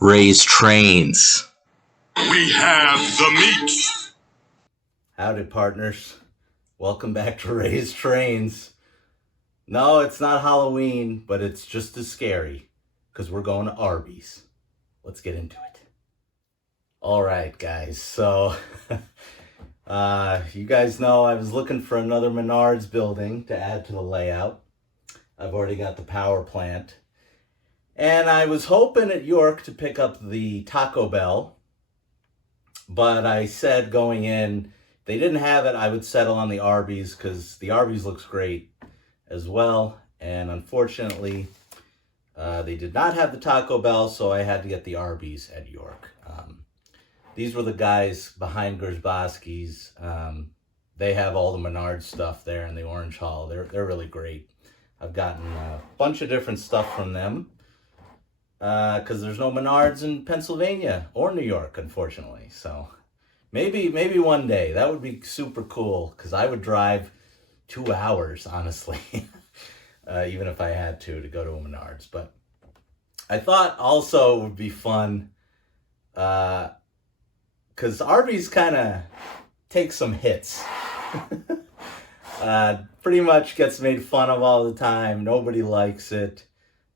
raise trains. We have the meat. Howdy, partners. Welcome back to Raise Trains. No, it's not Halloween, but it's just as scary because we're going to Arby's. Let's get into it. All right, guys. So, you guys know I was looking for another Menards building to add to the layout. I've already got the power plant. And I was hoping at York to pick up the Taco Bell. But I said going in, they didn't have it, I would settle on the Arby's because the Arby's looks great as well. And unfortunately, they did not have the Taco Bell, so I had to get the Arby's at York. These were the guys behind Gersbowski's. They have all the Menards stuff there in the Orange Hall. They're really great. I've gotten a bunch of different stuff from them because there's no Menards in Pennsylvania or New York, unfortunately. So maybe one day that would be super cool because I would drive 2 hours, honestly, even if I had to go to a Menards. But I thought also it would be fun because Arby's kind of takes some hits. Pretty much gets made fun of all the time. Nobody likes it.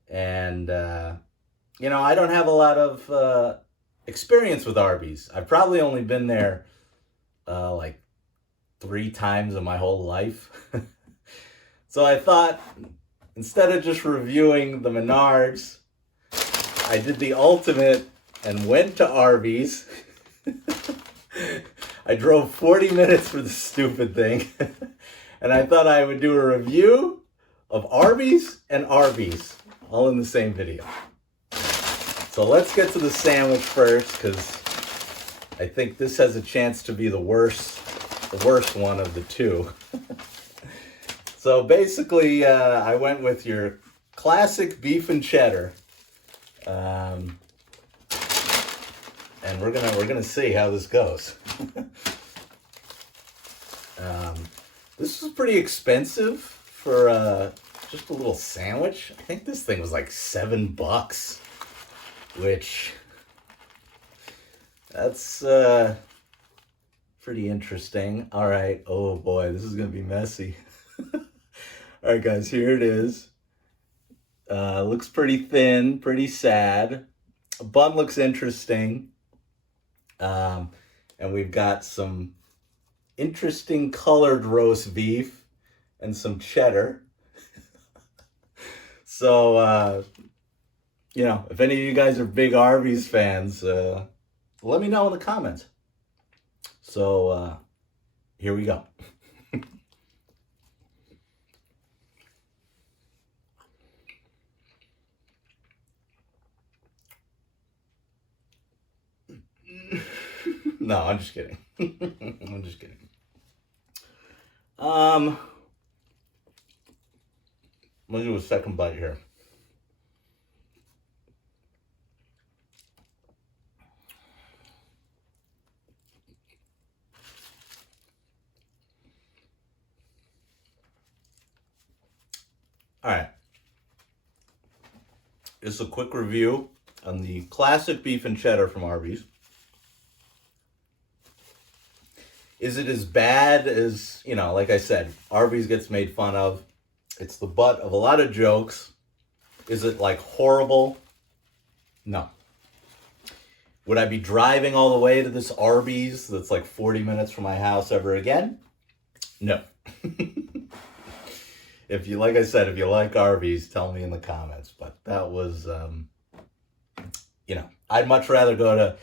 And, I don't have a lot of experience with Arby's. I've probably only been there like 3 times in my whole life. So I thought, instead of just reviewing the Menards, I did the ultimate and went to Arby's. I drove 40 minutes for the stupid thing. And I thought I would do a review of Arby's and Arby's, all in the same video. So let's get to the sandwich first, because I think this has a chance to be the worst one of the two. So basically, I went with your classic beef and cheddar. And we're gonna see how this goes. This is pretty expensive for just a little sandwich. I think this thing was like $7, which that's pretty interesting. All right. Oh boy, this is gonna be messy. All right, guys, here it is. Looks pretty thin, pretty sad. A bun looks interesting. And we've got some interesting colored roast beef and some cheddar. So, if any of you guys are big Arby's fans, let me know in the comments. So, here we go. No, I'm just kidding. I'm just kidding. I'm gonna do a second bite here. All right. Just a quick review on the classic beef and cheddar from Arby's. Is it as bad as, like I said, Arby's gets made fun of. It's the butt of a lot of jokes. Is it like horrible? No. Would I be driving all the way to this Arby's that's like 40 minutes from my house ever again? No. If you like Arby's, tell me in the comments. But that was, I'd much rather go to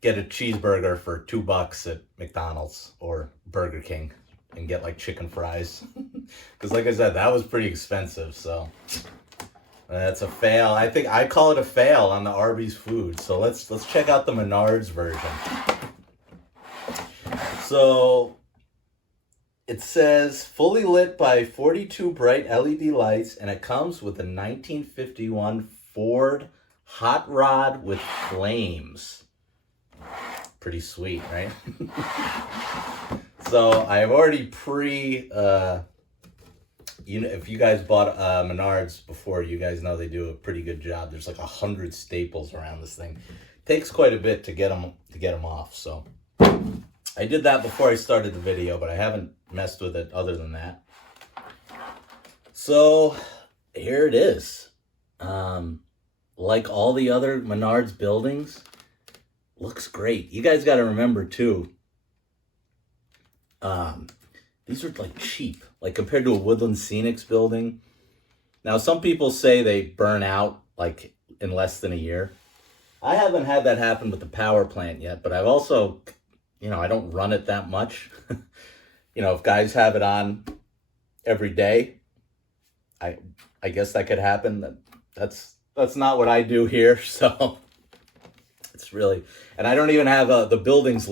get a cheeseburger for $2 at McDonald's or Burger King and get like chicken fries. Because like I said, that was pretty expensive. So that's a fail. I think I call it a fail on the Arby's food. So let's check out the Menards version. So it says fully lit by 42 bright LED lights, and it comes with a 1951 Ford hot rod with flames. Pretty sweet, right? So I've already You know, if you guys bought Menards before, you guys know they do a pretty good job. There's like 100 staples around this thing. Takes quite a bit to get them off. So I did that before I started the video, but I haven't messed with it other than that. So here it is. Like all the other Menards buildings, looks great. You guys got to remember too. These are like cheap, like compared to a Woodland Scenics building. Now, some people say they burn out like in less than a year. I haven't had that happen with the power plant yet, but I've also, I don't run it that much. If guys have it on every day, I guess that could happen. That's not what I do here, so it's really, and I don't even have the buildings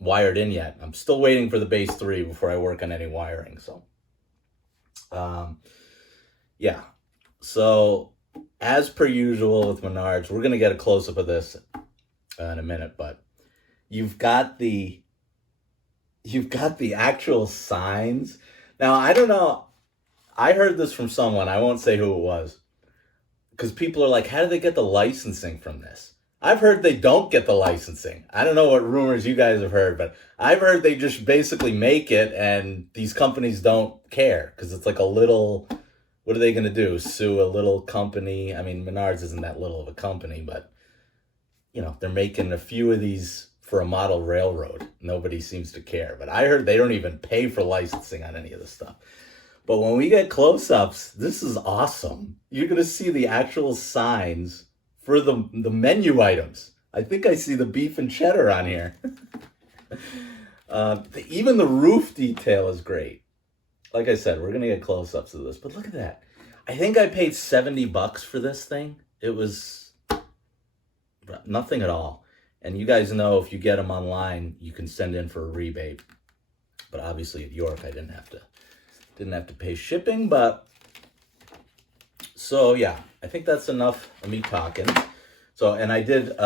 wired in yet. I'm still waiting for the base 3 before I work on any wiring. So, yeah. So, as per usual with Menards, we're gonna get a close up of this in a minute. But you've got the actual signs. Now, I don't know. I heard this from someone. I won't say who it was, because people are like, "How did they get the licensing from this?" I've heard they don't get the licensing. I don't know what rumors you guys have heard, but I've heard they just basically make it and these companies don't care because it's like a little, what are they going to do? Sue a little company? I mean, Menards isn't that little of a company, but, they're making a few of these for a model railroad. Nobody seems to care. But I heard they don't even pay for licensing on any of this stuff. But when we get close-ups, this is awesome. You're going to see the actual signs for the menu items. I think I see the beef and cheddar on here. Even the roof detail is great. Like I said, we're going to get close-ups of this. But look at that. I think I paid $70 for this thing. It was nothing at all. And you guys know if you get them online, you can send in for a rebate. But obviously at York, I didn't have to pay shipping, but so yeah, I think that's enough of me talking. So, and I did,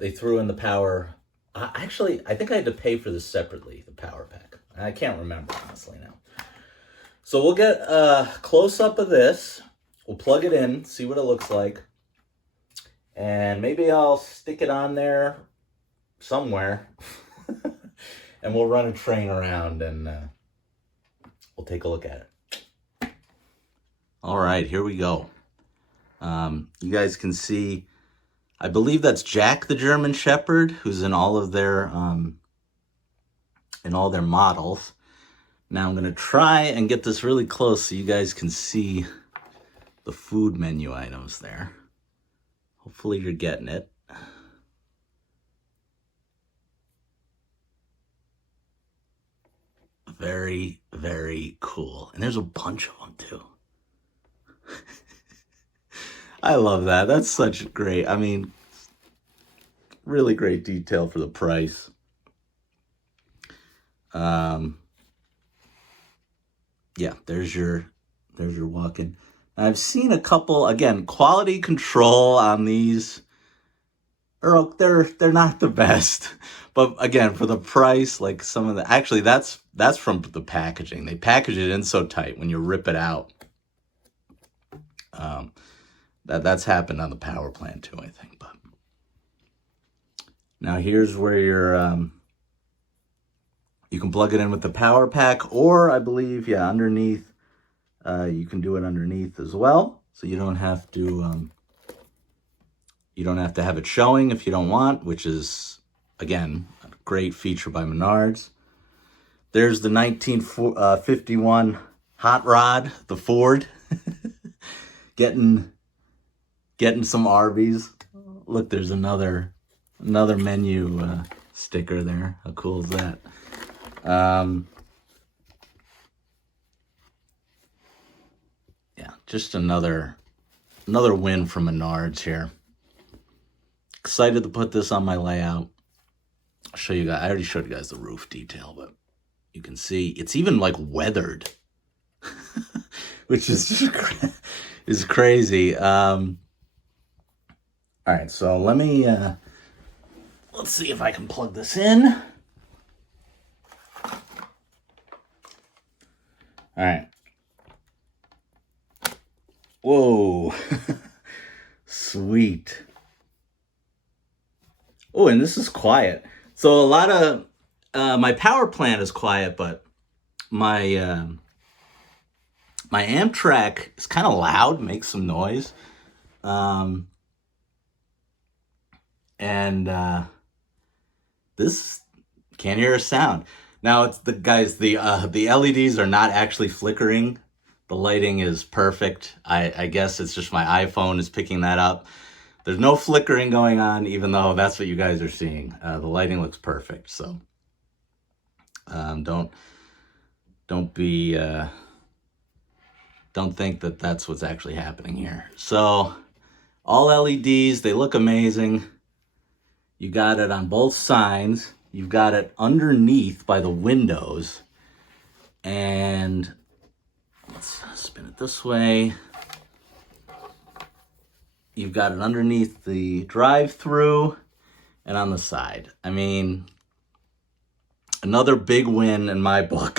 they threw in the power. Actually, I think I had to pay for this separately, the power pack. I can't remember, honestly, now. So we'll get a close-up of this. We'll plug it in, see what it looks like. And maybe I'll stick it on there somewhere. And we'll run a train around and we'll take a look at it. All right, here we go. You guys can see, I believe that's Jack the German Shepherd, who's in all of their models. Now I'm gonna try and get this really close so you guys can see the food menu items there. Hopefully you're getting it. Very, very cool. And there's a bunch of them too. I love that. That's such great. I mean, really great detail for the price. Yeah, there's your walk-in. I've seen a couple, again, quality control on these. They're not the best. But again, for the price, like some of the, actually that's from the packaging. They package it in so tight when you rip it out. That's happened on the power plant too, I think. But now here's where you can plug it in with the power pack, or I believe, yeah, underneath, you can do it underneath as well. So you don't have to have it showing if you don't want, which is, again, a great feature by Menards. There's the 1951 hot rod, the Ford, getting some Arby's. Look, there's another menu sticker there. How cool is that? Yeah, just another win from Menards here. Excited to put this on my layout. I'll show you guys. I already showed you guys the roof detail, but you can see it's even like weathered, which is just is crazy. All right, so let me let's see if I can plug this in. All right. Whoa. Sweet. Oh, and this is quiet. So a lot of my power plant is quiet, but my my amp track is kind of loud, makes some noise. Um, and this can't hear a sound. Now it's the guys. The LEDs are not actually flickering. The lighting is perfect. I guess it's just my iPhone is picking that up. There's no flickering going on, even though that's what you guys are seeing. The lighting looks perfect. So don't be don't think that that's what's actually happening here. So all LEDs, they look amazing. You got it on both sides. You've got it underneath by the windows. And let's spin it this way. You've got it underneath the drive-through and on the side. I mean, another big win in my book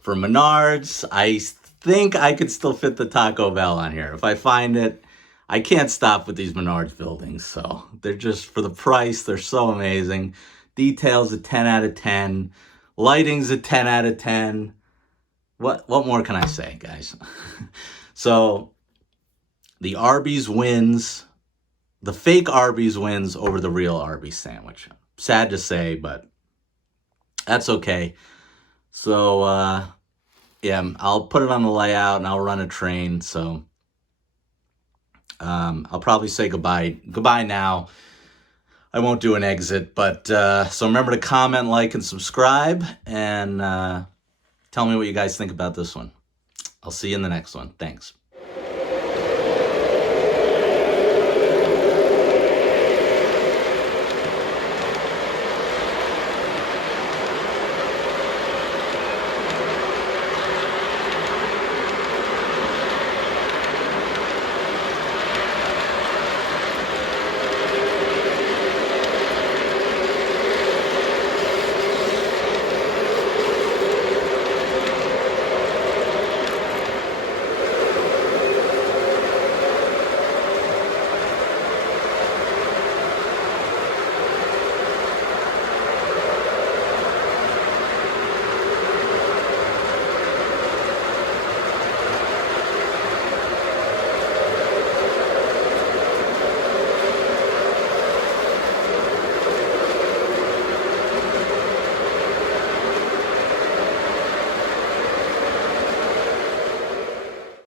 for Menards. I think I could still fit the Taco Bell on here. If I find it, I can't stop with these Menards buildings. So they're just, for the price, they're so amazing. Details a 10 out of 10. Lighting's a 10 out of 10. What more can I say, guys? So the Arby's wins. The fake Arby's wins over the real Arby's sandwich. Sad to say, but that's okay. So, yeah, I'll put it on the layout and I'll run a train. So I'll probably say goodbye now. I won't do an exit, but so remember to comment, like, and subscribe, and tell me what you guys think about this one. I'll see you in the next one. Thanks.